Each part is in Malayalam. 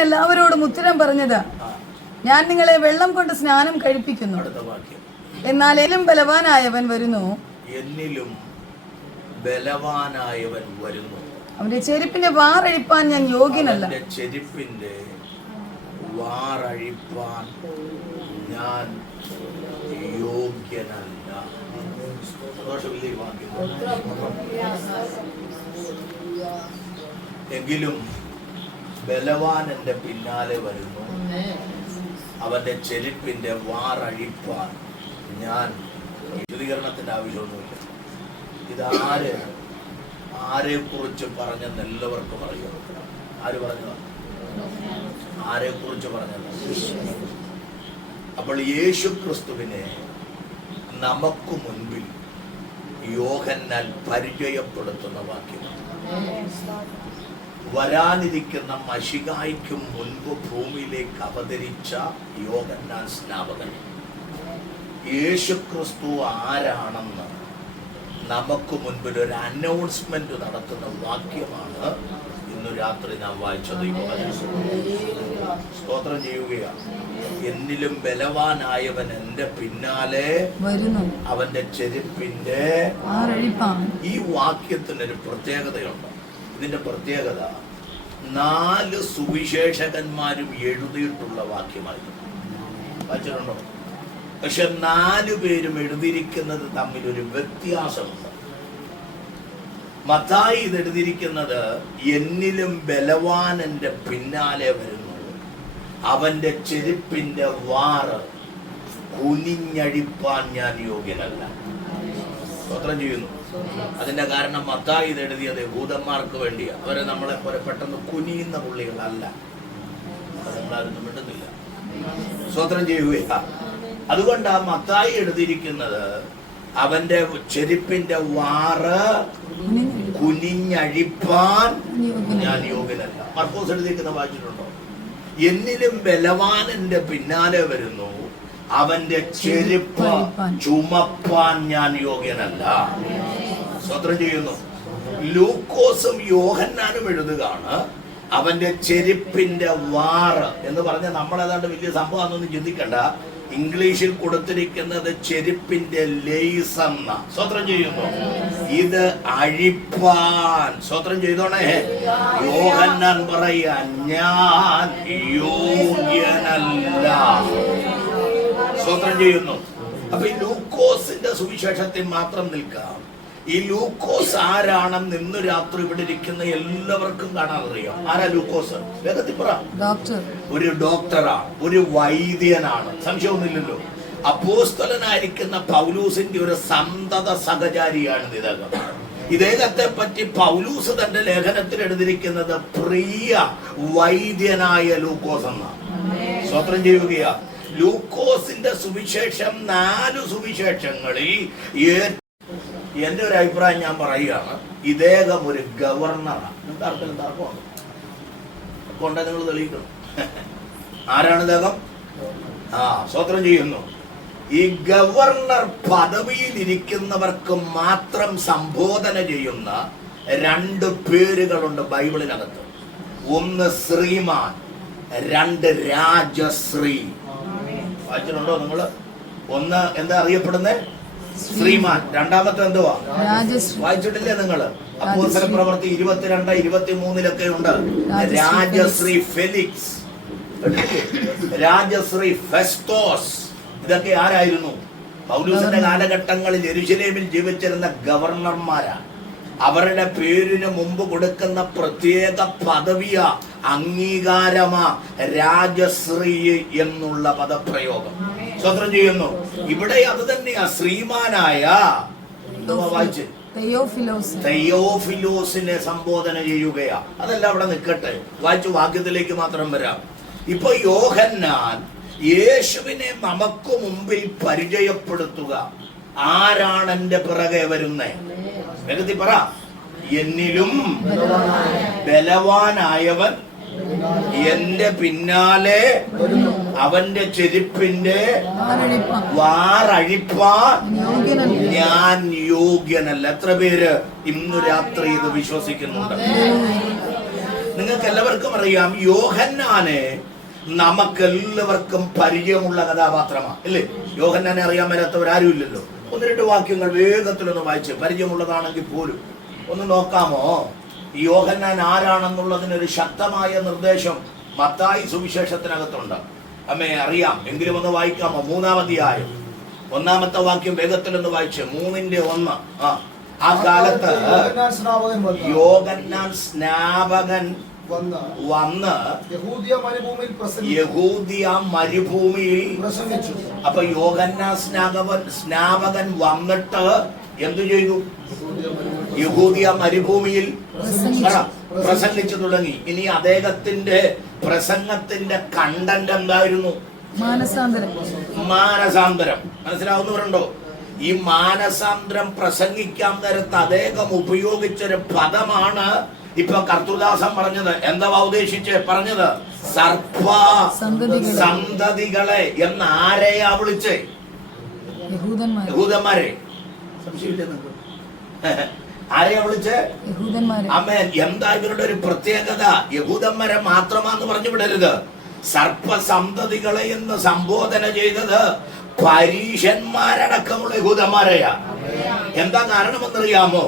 എല്ലാവരോടും ഉത്തരം പറഞ്ഞത് ഞാൻ നിങ്ങളെ വെള്ളം കൊണ്ട് സ്നാനം കഴിപ്പിക്കുന്നു. എന്നാൽ എലും ബലവാനായവൻ വരുന്നു. എന്നിലും ബലവാനായവൻ വരുന്നു. അവന്റെ ചെരുപ്പിന്റെ വാറഴിപ്പാൻ ഞാൻ യോഗ്യനല്ല. ചെരുപ്പിന്റെ വാറഴിപ്പാൻ ഞാൻ യോഗ്യനല്ല. എങ്കിലും ബലവാൻ എന്റെ പിന്നാലെ വരുന്നു. അവന്റെ ചെരുപ്പിന്റെ വാറഴിപ്പാൻ ഞാൻ വിശദീകരണത്തിന്റെ ആവശ്യമൊന്നുമില്ല. ഇതാര് ആരെ കുറിച്ച് പറഞ്ഞെന്ന് എല്ലാവർക്കും അറിയാം. ആര് പറഞ്ഞ ആരെ കുറിച്ച് പറഞ്ഞത്? അപ്പോൾ യേശു ക്രിസ്തുവിനെ നമുക്ക് മുൻപിൽ യോഹന്നാൽ പരിചയപ്പെടുത്തുന്ന വാക്യമാണ് വരാനിരിക്കുന്ന മഷികായ്ക്കും മുൻപ് ഭൂമിയിലേക്ക് അവതരിച്ച യോഗന്നാൻ സ്നാപകൻ. യേശുക്രിസ്തു ആരാണെന്ന് നമുക്ക് മുൻപിൽ ഒരു അനൗൺസ്മെന്റ് നടത്തുന്ന വാക്യമാണ് ഇന്ന് രാത്രി നാം വായിച്ചത്. സ്തോത്രം ചെയ്യുകയാണ്. എന്നിലും ബലവാനായവൻ എന്റെ പിന്നാലെ അവന്റെ ചെരുപ്പിന്റെ ഈ വാക്യത്തിനൊരു പ്രത്യേകതയുണ്ട്. ഇതിന്റെ പ്രത്യേകത നാല് സുവിശേഷകന്മാരും എഴുതിയിട്ടുള്ള വാക്യമായിരുന്നു. വായിച്ചിട്ടുണ്ടോ? പക്ഷെ നാലു പേരും എഴുതിയിരിക്കുന്നത് തമ്മിൽ ഒരു വ്യത്യാസമുണ്ട്. മത്തായി ഇത് എഴുതിയിരിക്കുന്നത് എന്നിലും ബലവാനന്റെ പിന്നാലെ വരുന്നു. അവന്റെ ചെരുപ്പിന്റെ വാറ് കുനിഞ്ഞഴിപ്പാൻ ഞാൻ യോഗ്യനല്ല. സ്തോത്രം ചെയ്യുന്നു. അതിന്റെ കാരണം മത്തായി ഇത് എഴുതിയത് ഭൂതന്മാർക്ക് വേണ്ടിയാ. അവരെ നമ്മളെ പോലെ പെട്ടെന്ന് കുനിയുന്ന പുള്ളികളല്ല. നമ്മളാരും മിണ്ടുന്നില്ല. സ്വത്രം ചെയ്യുകയാ അതുകൊണ്ട് ആ മത്തായി എഴുതിയിരിക്കുന്നത് അവന്റെ ചെരുപ്പിന്റെ വാറ് കുനിഞ്ഞഴിപ്പാൻ ഞാൻ യോഗ്യനല്ല. മർക്കോസ് എഴുതിയിരിക്കുന്ന വായിച്ചിട്ടുണ്ടോ? എന്നിലും ബലവാനന്റെ പിന്നാലെ വരുന്നു. അവന്റെ ചെരുപ്പ് ചുമപ്പാൻ ഞാൻ യോഗ്യനല്ല. സ്വത്രം ചെയ്യുന്നു. ലൂക്കോസും യോഹന്നാനും എഴുതുകയാണ് അവന്റെ ചെരുപ്പിന്റെ വാറ് എന്ന് പറഞ്ഞ നമ്മൾ ഏതാണ്ട് വലിയ സംഭവമാണെന്നൊന്നും ചിന്തിക്കണ്ട. ഇംഗ്ലീഷിൽ കൊടുത്തിരിക്കുന്നത് ചെരുപ്പിന്റെ ലേസ് എന്ന സ്വത്രം ചെയ്യുന്നു. ഇത് അഴിപ്പാൻ. സ്വത്രം ചെയ്തോണേ. യോഹന്നാൻ പറയാ ഞാൻ യോഗ്യനല്ല. സ്തോത്രം ചെയ്യുന്നു. അപ്പൊ ഈ ലൂക്കോസിന്റെ സുവിശേഷത്തിൽ മാത്രം നിൽക്കാം ഈ ലൂക്കോസ് ആരാണെന്ന് ഇന്ന് രാത്രി ഇവിടെ ഇരിക്കുന്ന എല്ലാവർക്കും കാണാൻ അറിയാം. ആരാ ലൂക്കോസ്? വേഗത്തിൽ പറ. ഒരു ഡോക്ടറാണ് ഒരു വൈദ്യനാണ്. സംശയമൊന്നുമില്ലല്ലോ. അപ്പോസ്തലനായിരിക്കുന്ന പൗലൂസിന്റെ ഒരു സന്തത സഹചാരിയാണ് ഇതകം ഇദ്ദേഹത്തെ പറ്റി പൗലൂസ് തന്റെ ലേഖനത്തിൽ എഴുതിയിരിക്കുന്നത് പ്രിയ വൈദ്യനായ ലൂക്കോസ് എന്നാണ്. സ്വത്രം ചെയ്യുകയാ. ലൂക്കോസിന്റെ സുവിശേഷം നാല് സുവിശേഷങ്ങളിൽ എന്റെ ഒരു അഭിപ്രായം ഞാൻ പറയുകയാണ്. ഇദ്ദേഹം ഒരു ഗവർണറാണ്. എന്താ അർത്ഥം? എന്താ കൊണ്ട നിങ്ങൾ തെളിയിക്കണം. ആരാണ് ഇദ്ദേഹം? ആ സ്വത്രം ചെയ്യുന്നു. ഈ ഗവർണർ പദവിയിൽ ഇരിക്കുന്നവർക്ക് മാത്രം സംബോധന ചെയ്യുന്ന രണ്ട് പേരുകളുണ്ട് ബൈബിളിനകത്ത്. ഒന്ന് ശ്രീമാൻ രണ്ട് രാജശ്രീ. വായിച്ചിട്ടുണ്ടോ നിങ്ങൾ ഒന്ന് എന്താ അറിയപ്പെടുന്നത് ശ്രീമാൻ. രണ്ടാമത്തെ എന്തുവാ? വായിച്ചിട്ടില്ലേ നിങ്ങൾ? അപ്പോസ്തല പ്രവൃത്തി ഇരുപത്തിരണ്ട് ഇരുപത്തി മൂന്നിലൊക്കെ ഉണ്ട്. രാജശ്രീ ഫെലിക്സ്. രാജശ്രീ ഫെസ്തോസ്. ഇതൊക്കെ ആരായിരുന്നു? പൗലൂസിന്റെ കാലഘട്ടങ്ങളിൽ എരുശലേമിൽ ജീവിച്ചിരുന്ന ഗവർണർമാരാണ് അവരുടെ പേരിന് മുമ്പ് കൊടുക്കുന്ന പ്രത്യേക പദവിയ. അംഗീകാരമാ രാജശ്രീ എന്നുള്ള പദപ്രയോഗം. സ്വന്തം ചെയ്യുന്നു. ഇവിടെ അത് തന്നെയാ ശ്രീമാനായ വായിച്ച്? തെയോഫിലോസിനെ സംബോധന ചെയ്യുകയാ. അതല്ല അവിടെ നിൽക്കട്ടെ വായിച്ചു വാക്യത്തിലേക്ക് മാത്രം വരാം. ഇപ്പൊ യോഹന്നാൻ യേശുവിനെ നമുക്ക് മുമ്പിൽ പരിചയപ്പെടുത്തുക. ആരാണ് എന്റെ പിറകെ വരുന്നേ? വേഗത്തിൽ പറ. എന്നിലും ബലവാനായവൻ എന്റെ പിന്നാലെ അവന്റെ ചെരുപ്പിന്റെ വാറഴിപ്പാൻ വാറഴിപ്പാൻ ഞാൻ യോഗ്യനല്ല. എത്ര പേര് ഇന്നു രാത്രി ഇത് വിശ്വസിക്കുന്നുണ്ട്? നിങ്ങൾക്ക് എല്ലാവർക്കും അറിയാം യോഹന്നാനെ നമുക്കെല്ലാവർക്കും പരിചയമുള്ള കഥാപാത്രമാണ് അല്ലേ യോഹന്നാനെ അറിയാൻ മേലാത്തവരാരും ഇല്ലല്ലോ ഒന്ന് രണ്ട് വാക്യങ്ങൾ വേഗത്തിലൊന്ന് വായിച്ച് പരിചയമുള്ളതാണെങ്കിൽ പോലും. ഒന്ന് നോക്കാമോ? യോഹന്നാൻ ആരാണെന്നുള്ളതിനൊരു ശക്തമായ നിർദ്ദേശം മത്തായി സുവിശേഷത്തിനകത്തുണ്ട്. അമ്മേ അറിയാം. എങ്കിലും ഒന്ന് വായിക്കാമോ? മൂന്നാമധ്യായം. ഒന്നാമത്തെ വാക്യം വേഗത്തിലൊന്ന് വായിച്ച്. മൂന്നിന്റെ ഒന്ന്. ആ ആ കാലത്ത് യോഗന്നാൻ സ്നാപകൻ വന്ന് യഹൂദിയ മരുഭൂമിയിൽ പ്രസംഗിച്ചു. അപ്പൊ യോഗന്നാ സ്നാപകൻ സ്നാപകൻ വന്നിട്ട് എന്തു ചെയ്തു? യഹൂദിയ മരുഭൂമിയിൽ പ്രസംഗിച്ചു. തുടങ്ങി. ഇനി അദ്ദേഹത്തിന്റെ പ്രസംഗത്തിന്റെ കണ്ടന്റ് എന്തായിരുന്നു? മാനസാന്തരം. മനസ്സിലാവുന്നവരുണ്ടോ ഈ മാനസാന്തരം പ്രസംഗിക്കാൻ നേരത്ത് അദ്ദേഹം ഉപയോഗിച്ചൊരു പദമാണ് ഇപ്പൊ കർത്തുദാസൻ പറഞ്ഞത്. എന്താ ഉദ്ദേശിച്ച്? പറഞ്ഞത് സർപ്പ സന്തതികളെ. എന്ന് ആരെയാ വിളിച്ചേ? യഹൂദന്മാരെ. സംശയമില്ല നിങ്ങൾക്ക് ആരെയാ വിളിച്ചേ? അമ്മേൻ എന്താ ഇവരുടെ ഒരു പ്രത്യേകത? യഹൂദന്മാരെ മാത്രമാന്ന് പറഞ്ഞു വിടരുത്. സർപ്പസന്തതികളെ എന്ന് സംബോധന ചെയ്തത് പരീഷന്മാരടക്കമുള്ള യഹൂദന്മാരെയാ. എന്താ കാരണമെന്നറിയാമോ?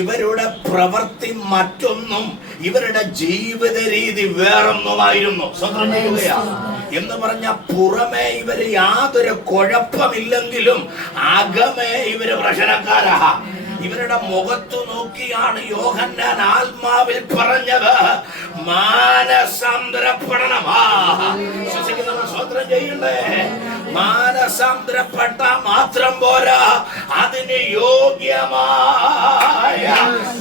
ഇവരുടെ പ്രവൃത്തി മറ്റൊന്നും ഇവരുടെ ജീവിത രീതി വേറൊന്നുമായിരുന്നു സ്വന്തം എന്ന് പറഞ്ഞ പുറമേ ഇവർ യാതൊരു കുഴപ്പമില്ലെങ്കിലും അകമേ ഇവർ പ്രശ്നക്കാരാ. ഇവരുടെ മുഖത്തു നോക്കിയാണ് യോഹന്നാൻ ആത്മാവിൽ പറഞ്ഞത് മാനസാന്തരപ്പെടണമാ. ചെയ്യണ്ടേ? മാനസാന്തരപ്പെട്ട മാത്രം പോരാ അതിന് യോഗ്യമായ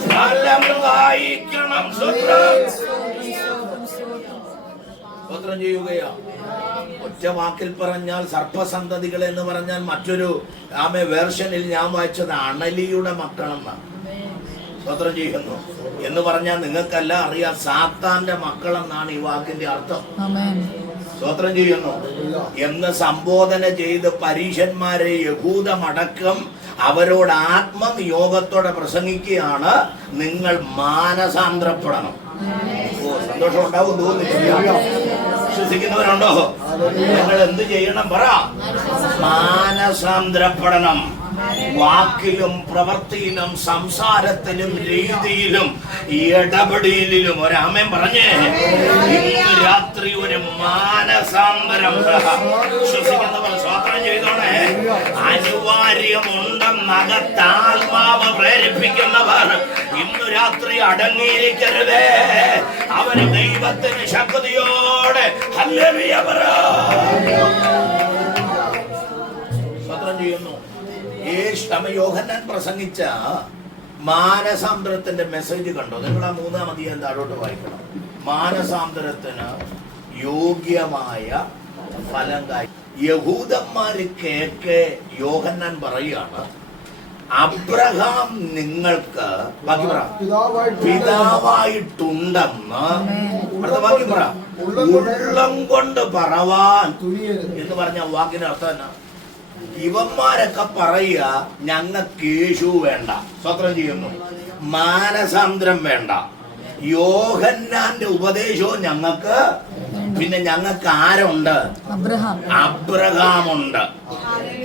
ഫലം വായിക്കണം. സ്വത്രം സ്തോത്രം ചെയ്യുകയാ. ഒറ്റ വാക്കിൽ പറഞ്ഞാൽ സർപ്പസന്തതികൾ എന്ന് പറഞ്ഞാൽ മറ്റൊരു ആമേ വേർഷനിൽ ഞാൻ വായിച്ചത് അണലിയുടെ മക്കളെന്നാണ് സ്തോത്രം ചെയ്യുന്നു. എന്ന് പറഞ്ഞാൽ നിങ്ങൾക്കല്ല അറിയാം സാത്താന്റെ മക്കളെന്നാണ് ഈ വാക്കിന്റെ അർത്ഥം. സ്തോത്രം ചെയ്യുന്നു. എന്ന് സംബോധന ചെയ്ത് പരീശന്മാരെ യഹൂദമടക്കം അവരോട് ആത്മനിയോഗത്തോടെ പ്രസംഗിക്കുകയാണ്. നിങ്ങൾ മാനസാന്തരപ്പെടണം. ഓ സന്തോഷം ഉണ്ടാവും തോന്നുന്നില്ല വിശ്വസിക്കുന്നവരുണ്ടോ? നിങ്ങൾ എന്ത് ചെയ്യണം പറ. മാനസാന്തരപ്പെടണം. വാക്കിലും പ്രവൃത്തിയിലും സംസാരത്തിലും രീതിയിലും ഇടപെടലിലും ഒരാമൻ പറഞ്ഞേ ഇന്ന് രാത്രി ഒരു മാനസാന്തരം വിശ്വസിക്കുന്നവർ സ്വാതന്ത്ര്യം ചെയ്തോണേ. അനിവാര്യമുണ്ടെന്നകത്ത് ആത്മാവ് പ്രേരിപ്പിക്കുന്നവർ ഇന്നു രാത്രി അടങ്ങിയിരിക്കരുതേ. അവന് ദൈവത്തിന് ശക്തിയോടെ ഹല്ലേലൂയ പറ. യേശു അമ്മ യോഹന്നാൻ പ്രസംഗിച്ച മാനസാന്തരത്തിന്റെ മെസ്സേജ് കണ്ടോ? നിങ്ങൾ ആ മൂന്നാം അധികം താഴോട്ട് വായിക്കണം. മാനസാന്തരത്തിന് യോഗ്യമായ ഫലം കായി യഹൂദന്മാര് കേക്ക് യോഹന്നാൻ പറയുകയാണ് അബ്രഹാം നിങ്ങൾക്ക് ബാക്കി പറ. പിതാവായിട്ട് പിതാവായിട്ടുണ്ടെന്ന് അടുത്ത വാക്യം പറ. ഉള്ളം കൊണ്ട് പറവാൻ എന്ന് പറഞ്ഞ വാക്കിന്റെ അർത്ഥം എന്നാ? ഇവന്മാരൊക്കെ പറയുക ഞങ്ങൾക്ക് യേശു വേണ്ട. സ്വത്രം ചെയ്യുന്നു. മാനസാന്തരം വേണ്ട. യോഹന്നാന്റെ ഉപദേശവും ഞങ്ങൾക്ക് പിന്നെ ഞങ്ങൾക്ക് ആരുണ്ട്? അബ്രഹാം. ഉണ്ട്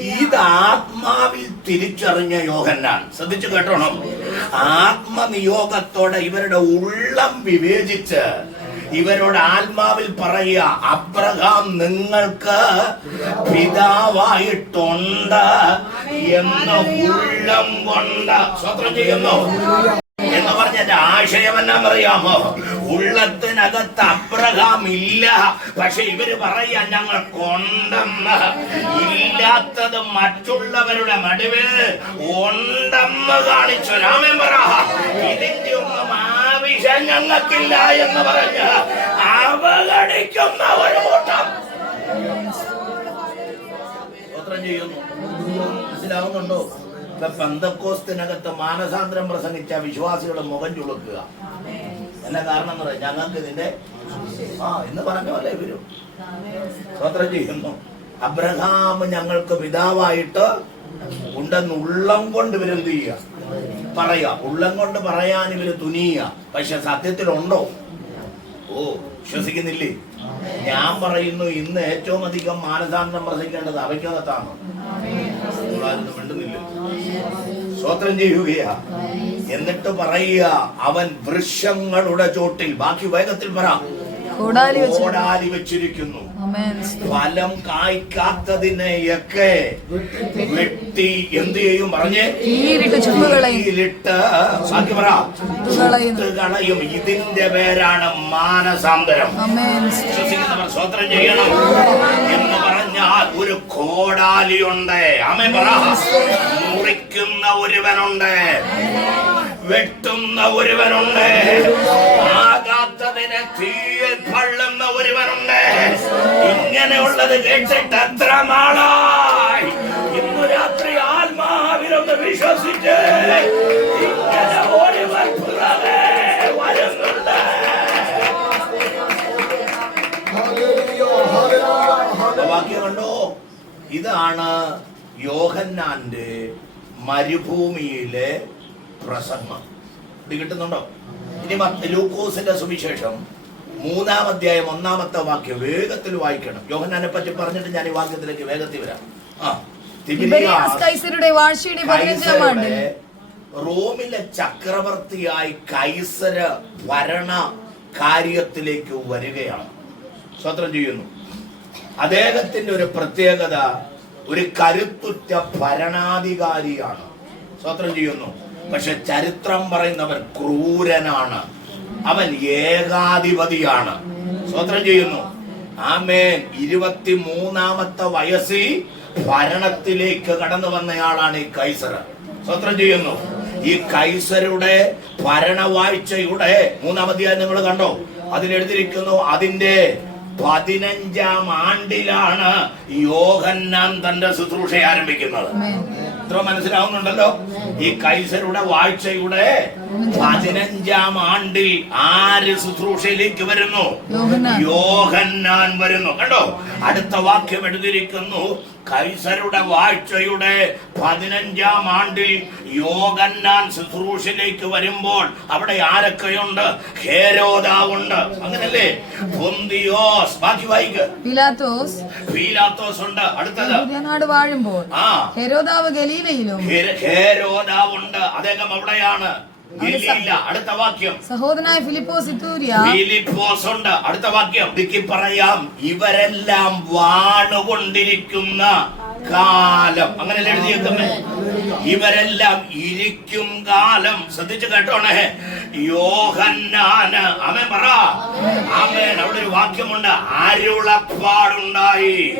ഇത് ആത്മാവിൽ തിരിച്ചറിഞ്ഞ യോഹന്നാൻ. ശ്രദ്ധിച്ചു കേട്ടോണം. ആത്മനിയോഗത്തോടെ ഇവരുടെ ഉള്ളം വിവേചിച്ച് ഇവരോട് ആത്മാവിൽ പറയുക അബ്രഹാം നിങ്ങൾക്ക് പിതാവായിട്ടുണ്ട് എന്ന ഉള്ളം കൊണ്ട്. സ്വത്രം ചെയ്യുന്നു. എന്ന് പറഞ്ഞതിന്റെ ആശയം എന്നാന്നറിയാമോ ഉള്ളത്തിനകത്ത് അബ്രഹാം ഇല്ല. പക്ഷെ ഇവർ പറയാ ഞങ്ങൾ കൊണ്ടെന്ന് ഇല്ലാത്തത് മറ്റുള്ളവരുടെ നടുവിൽ ഉണ്ടെന്ന് കാണിച്ചു. രാമൻ പറ ഇതിന്റെ ഒന്നും ആവശ്യം ഞങ്ങൾക്കില്ല എന്ന് പറഞ്ഞ് അവഗണിക്കുന്ന ഒരു കൂട്ടം. മനസ്സിലാവുന്നുണ്ടോ? ഇപ്പൊ പന്തക്കോസ്തിനകത്ത് മാനസാന്തരം പ്രസംഗിച്ച വിശ്വാസികളുടെ മുഖം ചുളുക്കുക. എന്ന കാരണം എന്ന് പറയാം ഞങ്ങൾക്ക് ഇതിന്റെ ആ എന്ന് പറഞ്ഞ പോലെ ഇവരും സ്വത്രം ചെയ്യുന്നു. അബ്രഹാം ഞങ്ങൾക്ക് പിതാവായിട്ട് ഉണ്ടെന്ന് ഉള്ളം കൊണ്ട് ഇവരെന്ത് ചെയ്യുക പറയാ ഉള്ളം കൊണ്ട് പറയാൻ ഇവർ തുനിയ പക്ഷെ സത്യത്തിലുണ്ടോ? ഓ വിശ്വസിക്കുന്നില്ലേ? ഞാൻ പറയുന്നു ഇന്ന് ഏറ്റവും അധികം മാനസാന്തം പ്രസംഗിക്കേണ്ടത് അവയ്ക്കകത്താണ്. മിണ്ടുന്നില്ല. സ്വോത്രം ചെയ്യുകയാ. എന്നിട്ട് പറയുക അവൻ വൃക്ഷങ്ങളുടെ ചോട്ടിൽ ബാക്കി വേഗത്തിൽ പറ. കോടാലി വെച്ചിരിക്കുന്നു. ഫലം കായ്ക്കാത്തതിനെയൊക്കെ വെട്ടി എന്ത് ചെയ്യും പറഞ്ഞേ? ഈരിട്ട് ബാക്കി പറ. കളയും ഇതിന്റെ പേരാണ് മാനസാന്തരം. സ്വോത്രം ചെയ്യണം. എന്ന് പറഞ്ഞാൽ ഒരു കോടാലിയുണ്ട്. അമ്മ പറ. മുറിക്കുന്ന ഒരുവനുണ്ട്. വെട്ടുന്ന ഒരുവനുണ്ട്. ആകാത്തതിനെ തീയിൽ പള്ളുന്ന ഇങ്ങനെയുള്ളത് കേട്ടിട്ട് എത്ര നാളായി ഇന്ന് രാത്രി ആത്മാവിലൊന്ന് വിശ്വസിച്ച് ഇങ്ങനെ വരുന്നുണ്ട്. വാക്യം കണ്ടോ? ഇതാണ് യോഹന്നാന്റെ മരുഭൂമിയിലെ പ്രസംഗം. ഇത് കിട്ടുന്നുണ്ടോ? ഇനി ലൂക്കോസിന്റെ സുവിശേഷം. മൂന്നാം അധ്യായം ഒന്നാമത്തെ വാക്യം വേഗത്തിൽ വായിക്കണം. യോഹനാനെ പറ്റി പറഞ്ഞിട്ട് ഞാൻ ഈ വാക്യത്തിലേക്ക് വേഗത്തിൽ വരാം. ആ റോമിലെ ചക്രവർത്തിയായി കൈസര ഭരണ കാര്യത്തിലേക്ക് വരികയാണ്. സ്വത്രം ചെയ്യുന്നു. അദ്ദേഹത്തിന്റെ ഒരു പ്രത്യേകത ഒരു കരുത്തുറ്റ ഭരണാധികാരിയാണ്. സ്വത്രം ചെയ്യുന്നു. പക്ഷെ ചരിത്രം പറയുന്നവർ ക്രൂരനാണ്. അവൻ ഏകാധിപതിയാണ്. സ്വത്രം ചെയ്യുന്നു. ആമേൻ. ഇരുപത്തി മൂന്നാമത്തെ വയസ്സിൽ ഭരണത്തിലേക്ക് കടന്നു വന്നയാളാണ് ഈ കൈസർ സ്വത്രം ചെയ്യുന്നു. ഈ കൈസരുടെ ഭരണവാഴ്ചയുടെ മൂന്നാമധ്യായം നിങ്ങൾ കണ്ടോ? അതിലെഴുതിയിരിക്കുന്നു അതിന്റെ പതിനഞ്ചാം ആണ്ടിലാണ് യോഹന്നാൻ തന്റെ ശുശ്രൂഷ ആരംഭിക്കുന്നത്. ഇത്ര മനസ്സിലാവുന്നുണ്ടല്ലോ? ഈ കൈസരുടെ വാഴ്ചയുടെ പതിനഞ്ചാം ആണ്ടിൽ ആര് ശുശ്രൂഷയിലേക്ക് വരുന്നു? യോഹന്നാൻ. വരുന്നു. കണ്ടോ? അടുത്ത വാക്യം എഴുതിയിരിക്കുന്നു. കൈസരുടെ വാഴ്ചയുടെ പതിനഞ്ചാം ആണ്ടിൽ യോഗന്നാൻ ശുശ്രൂഷയിലേക്ക് വരുമ്പോൾ അവിടെ ആരൊക്കെയുണ്ട്? ഹേരോദാവുണ്ട്. അങ്ങനല്ലേ? പൊന്തിയോസ് ബാക്കി വായിക്ക് പീലാത്തോസ്. പീലാത്തോസ് ഉണ്ട്. അടുത്തത്. നാട് വാഴുമ്പോൾ ആ. ഹെരോദാവ് ഗലീലയിലും ഹേരോദാവുണ്ട്. അദ്ദേഹം അവിടെയാണ് അടുത്ത വാക്യം. സഹോദരനായ ഫിലിപ്പോസ് ഇത്തൂരിയ ഫിലിപ്പോസ് ഉണ്ട് അടുത്ത വാക്യം. ഇടുക്കി പറയാം ഇവരെല്ലാം വാണുകൊണ്ടിരിക്കുന്ന കാലം. അങ്ങനെ എഴുതിയേക്കുന്നേ ഇവരെല്ലാം ഇരിക്കും കാലം. ശ്രദ്ധിച്ചു കേട്ടോണേ. യോഹന്നാന്. അമേൻ പറ. ആമേൻ. അവിടെ ഒരു വാക്യമുണ്ട്. അരുളപ്പാടുണ്ടായി.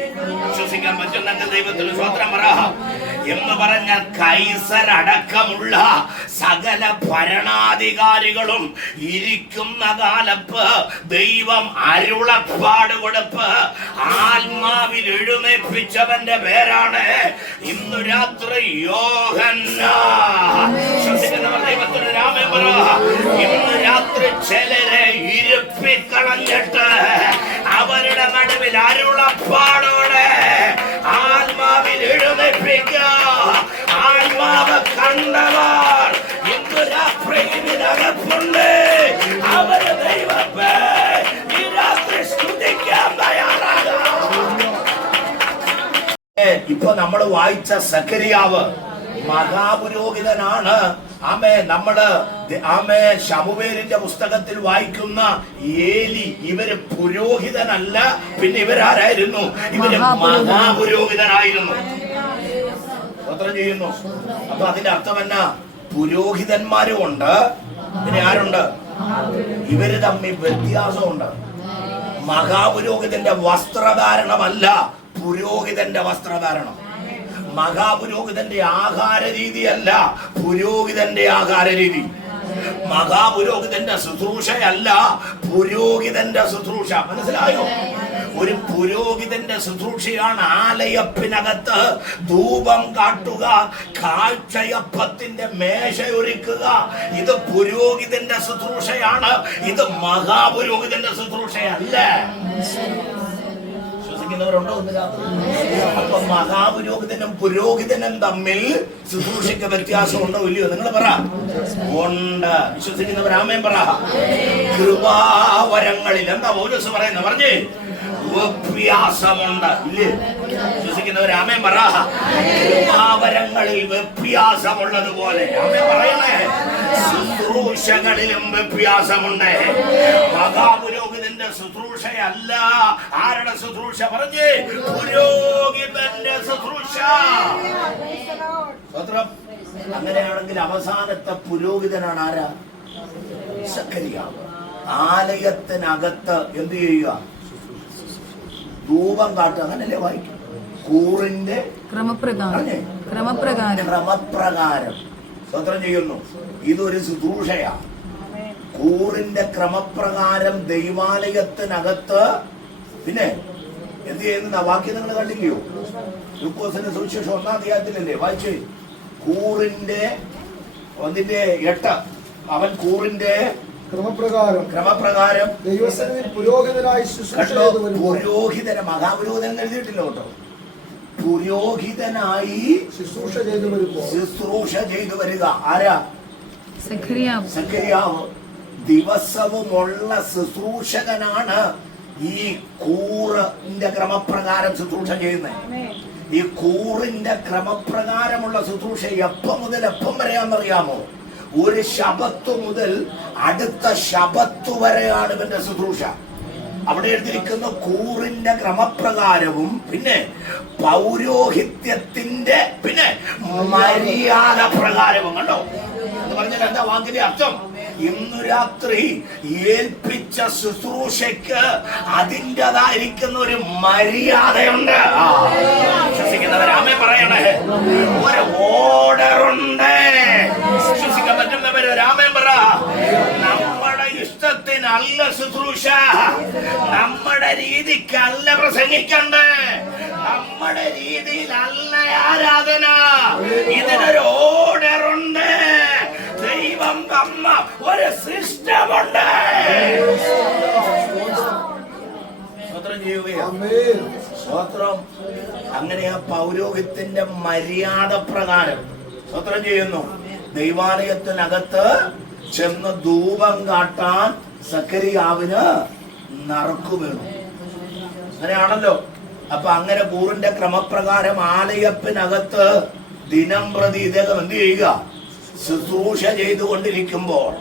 വിശ്വസിക്കാൻ പറ്റുന്നെങ്കിൽ ദൈവത്തിന് സ്വത്രം പറ. എന്ന് പറഞ്ഞ കൈസർ അടക്കമുള്ള സകല ഭരണാധികാരികളും ഇരിക്കുന്ന കാലത്ത് ദൈവം അരുളപ്പാട് കൊടുപ്പ് ആത്മാവിൽ എഴുന്നേൽപ്പിച്ചവന്റെ പേരാണ് ഇന്നു രാത്രി യോഹന്ന പറ. ഇന്ന് രാത്രി ചിലരെ ഇരുപ്പിക്കളഞ്ഞിട്ട് അവരുടെ നടുവിൽ അരുളപ്പാടോടെ ആത്മാവിൽ എഴുന്നേൽപ്പിക്കുക. ആത്മാവ് കണ്ടവർ ഇന്ന് രാത്രി ഇതിനകത്തുണ്ട് അവർ ദൈവത്തെ ഈ രാത്രി സ്തുതിക്കാൻ തയ്യാറാകാം ഇപ്പൊ നമ്മൾ വായിച്ച സക്കരിയാവ് മഹാപുരോഹിതനാണ്. ആമേ നമ്മൾ ആമേ ശമുവേലിന്റെ പുസ്തകത്തിൽ വായിക്കുന്ന ഏലി ഇവർ പുരോഹിതനല്ല പിന്നെ ഇവരാരായിരുന്നു? ഇവർ. മഹാപുരോഹിതനായിരുന്നു. സ്തോത്രം ചെയ്യുന്നു. അപ്പൊ അതിന്റെ അർത്ഥം എന്നാ? പുരോഹിതന്മാരും ഉണ്ട് പിന്നെ ആരുണ്ട്? ഇവർ തമ്മിൽ വ്യത്യാസമുണ്ട്. മഹാപുരോഹിതന്റെ വസ്ത്രധാരണമല്ല പുരോഹിതന്റെ വസ്ത്രധാരണം. മഹാപുരോഹിതന്റെ ആഹാര രീതിയല്ല പുരോഹിതന്റെ ആഹാര രീതി മഹാപുരോഹിതന്റെ ശുശ്രൂഷയല്ല പുരോഹിതന്റെ ശുശ്രൂഷ. മനസ്സിലായോ? ഒരു പുരോഹിതന്റെ ശുശ്രൂഷയാണ് ആലയപ്പിനകത്ത് ധൂപം കാട്ടുക കാഴ്ചയപ്പത്തിന്റെ മേശ ഒരുക്കുക ഇത് പുരോഹിതന്റെ ശുശ്രൂഷയാണ്. ഇത് മഹാപുരോഹിതന്റെ ശുശ്രൂഷയല്ല. അപ്പൊ മഹാപുരോഹിതനും പുരോഹിതനും തമ്മിൽ ശുശ്രൂഷയ്ക്ക് വ്യത്യാസം ഉണ്ടോ ഇല്ലയോ? നിങ്ങൾ പറ. ഉണ്ട്. വിശ്വസിക്കുന്നവരാമേൻ പറ. കൃപാവരങ്ങളിൽ. എന്താ ഓരോ പറയുന്നത്? പറഞ്ഞേ. വ്യത്യാസമുണ്ട്. ഇല്ലേ? വിശ്വസിക്കുന്നവരാമേൻ പറ. ആവരങ്ങളിൽ വ്യത്യാസമുള്ളത് പോലെ അമ്മ പറയണേ. ശുശ്രൂഷകളിലും വ്യത്യാസമുണ്ട്. മഹാപുരോഹിതന്റെ ശുശ്രൂഷയല്ല. ആരുടെ ശുശ്രൂഷ പറഞ്ഞേ? പുരോഹിതന്റെ ശുശ്രൂഷ. അങ്ങനെയാണെങ്കിൽ അവസാനത്തെ പുരോഹിതനാണ് ആരാ? സക്കരിയ ആലയത്തിനകത്ത് എന്ത് ചെയ്യുക? ധൂപം കാട്ടുക അങ്ങനല്ലേ വായിക്കും. കൂറിന്റെ ക്രമപ്രകാരം. ക്രമപ്രകാരം. ക്രമപ്രകാരം. സ്വത്രം ചെയ്യുന്നു. ഇതൊരു ശുശ്രൂഷയാ. കൂറിന്റെ ക്രമപ്രകാരം ദൈവാലയത്തിനകത്ത് പിന്നെ എന്ത് ചെയ്യുന്ന? വാക്യം നിങ്ങൾ കണ്ടില്ലയോ? ലൂക്കോസിന്റെ സുവിശേഷം ഒന്നാം അധ്യായത്തിലല്ലേ? വായിച്ചു. കൂറിന്റെ ഒന്നിന്റെ എട്ട്. അവൻ കൂറിന്റെ ക്രമപ്രകാരം ക്രമപ്രകാരം ദൈവസന്നിധിയിൽ പുരോഹിതനായി കണ്ടോ? പുരോഹിതന മഹാപുരോഹിതൻ എന്ന് എഴുതിയിട്ടില്ല കേട്ടോ. പുരോഹിതനായി ശുശ്രൂഷ ചെയ്തു വരുമ്പോൾ ശുശ്രൂഷ ചെയ്തു വരിക. ആരാ? സഖരിയാവ്. ദിവസവുമുള്ള ശുശ്രൂഷകനാണ് ഈ കൂറിന്റെ ക്രമപ്രകാരം ശുശ്രൂഷ ചെയ്യുന്നത്. ഈ കൂറിന്റെ ക്രമപ്രകാരമുള്ള ശുശ്രൂഷ എപ്പം മുതൽ എപ്പം വരെയാണെന്നറിയാമോ? ഒരു ശബത്ത് മുതൽ അടുത്ത ശബത്ത് വരെയാണ് ഇവന്റെ ശുശ്രൂഷ. അവിടെ എഴുതിയിരിക്കുന്ന കൂറിന്റെ ക്രമപ്രകാരവും പിന്നെ പൗരോഹിത്യത്തിന്റെ പിന്നെ മര്യാദ പ്രകാരവും കണ്ടോ? എന്ന് പറഞ്ഞാൽ എന്താ വാക്കിന്റെ അർത്ഥം? ഇന്നു രാത്രി ഏൽപ്പിച്ച ശുശ്രൂഷയ്ക്ക് അതിന്റെതായിരിക്കുന്ന ഒരു മര്യാദയുണ്ട്. വിശ്വസിക്കുന്നവരാമേ പറയണേ. ഒരു വിശ്വസിക്കാൻ പറ്റുന്നവര് രാമേ പറ നമ്മുടെ ഇഷ്ടത്തിനല്ല ശുശ്രൂഷ. നമ്മുടെ രീതിക്കല്ല പ്രസംഗിക്കണ്ടേ. നമ്മുടെ രീതിയിലല്ല ആരാധന. ഇതിനൊരു ഓർഡറുണ്ട് ദൈവം തന്ന ഒരു സിസ്റ്റമുണ്ട് സ്വത്രം ചെയ്യുകയാണ്. സ്വത്രം അങ്ങനെ ആ പൗരോഹിത്തിന്റെ മര്യാദ പ്രകാരം സ്വത്രം ചെയ്യുന്നു. ദൈവാലയത്തിനകത്ത് ചെന്ന് ധൂപം കാട്ടാൻ സക്കരിയാവിന് നറുക്കു അങ്ങനെയാണല്ലോ. അപ്പൊ അങ്ങനെ കൂറിന്റെ ക്രമപ്രകാരം ആലയപ്പിനകത്ത് ദിനം പ്രതി ഇദ്ദേഹം എന്ത് ചെയ്യുക? ശുശ്രൂഷ ചെയ്തുകൊണ്ടിരിക്കുമ്പോൾ.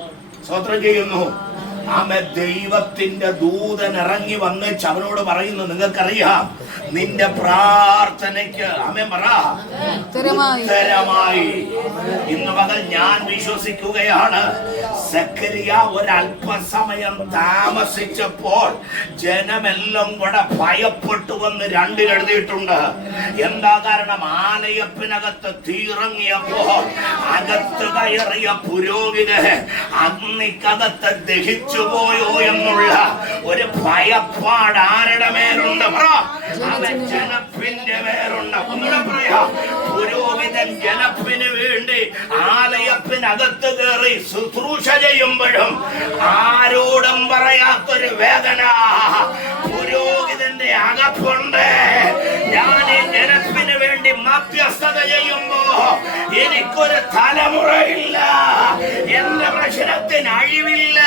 സ്വത്രം ചെയ്യുന്നു. ആമെ ദൈവത്തിന്റെ ദൂതൻ ഇറങ്ങി വന്ന് അവനോട് പറയുന്നു നിങ്ങൾക്കറിയാം നിന്റെ പ്രാർത്ഥനയ്ക്ക് ആമേ പറ ഉത്തരമായി. ഇന്ന് പകൽ ഞാൻ വിശ്വസിക്കുകയാണ് സക്കരിയ ഒരല്പസമയം താമസിച്ചപ്പോൾ ജനമെല്ലാം കൂടെ ഭയപ്പെട്ടു വന്ന് രണ്ടിലെഴുതിയിട്ടുണ്ട് എന്താ കാരണം? ആലയപ്പിനകത്ത് തീറങ്ങിയപ്പോൾ അകത്ത് കയറിയ പുരോഹിതന് അഗ്നിക്കകത്ത് ദഹിച്ചു പോയോ എന്നുള്ള ഒരു ഭയപ്പാട് ആരുടെ മേലുണ്ട് ജനപ്പിന്റെ മേലുണ്ട്. ഒന്നുകൂടെ പറയാ. പുരോഹിതൻ ജനപ്പിന് വേണ്ടി ആലയത്തിനകത്ത് കയറി ശുശ്രൂഷ ചെയ്യുമ്പോഴും ആരോടും പറയാത്തൊരു വേദന. പുരോഹിതന്റെ അകപ്പുണ്ട്. ഞാൻ ഈ ജനപ്പിന് വേണ്ടി മാപ്യസ്ഥത ചെയ്യുമ്പോ എനിക്കൊരു തലമുറയില്ല. എന്റെ പ്രശ്നത്തിന് അഴിവില്ല.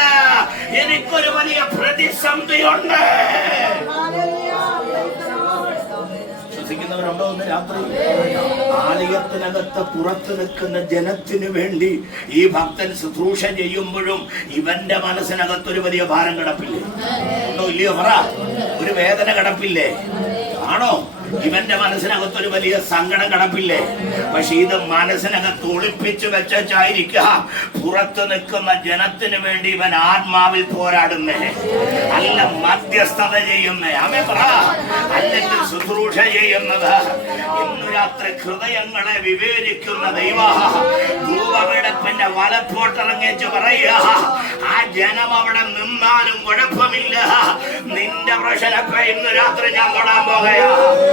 എനിക്കൊരു വലിയ പ്രതിസന്ധിയുണ്ട്. ആലയത്തിനകത്ത് പുറത്തു നിൽക്കുന്ന ജനത്തിനു വേണ്ടി ഈ ഭക്തൻ ശുശ്രൂഷ ചെയ്യുമ്പോഴും ഇവന്റെ മനസ്സിനകത്ത് ഒരു വലിയ ഭാരം കിടപ്പില്ലേ? ഉണ്ടോ ഇല്ലയോ പറ? ഒരു വേദന കിടപ്പില്ലേ? ആണോ? ഇവന്റെ മനസ്സിനകത്ത് ഒരു വലിയ സങ്കടം കിടപ്പില്ലേ? പക്ഷെ ഇത് മനസ്സിനകത്ത് ഒളിപ്പിച്ചു വെച്ചായിരിക്കാം പുറത്തു നിൽക്കുന്ന ജനത്തിന് വേണ്ടി ഇവൻ ആത്മാവിൽ പോരാടുന്നേ. അല്ല മധ്യസ്ഥത ചെയ്യുന്നേ. പറ. അല്ലെങ്കിൽ ശുശ്രൂഷ ചെയ്യുന്നത്. ഇന്നു രാത്രി ഹൃദയങ്ങളെ വിവേചിക്കുന്ന ദൈവ വലപ്പോട്ടിറങ്ങിച്ച് പറയുക ആ ജനം അവിടെ നിന്നാലും കുഴപ്പമില്ല. നിന്റെ പ്രശ്നമൊക്കെ ഇന്ന് രാത്രി ഞാൻ തൊടാൻ പോകയാ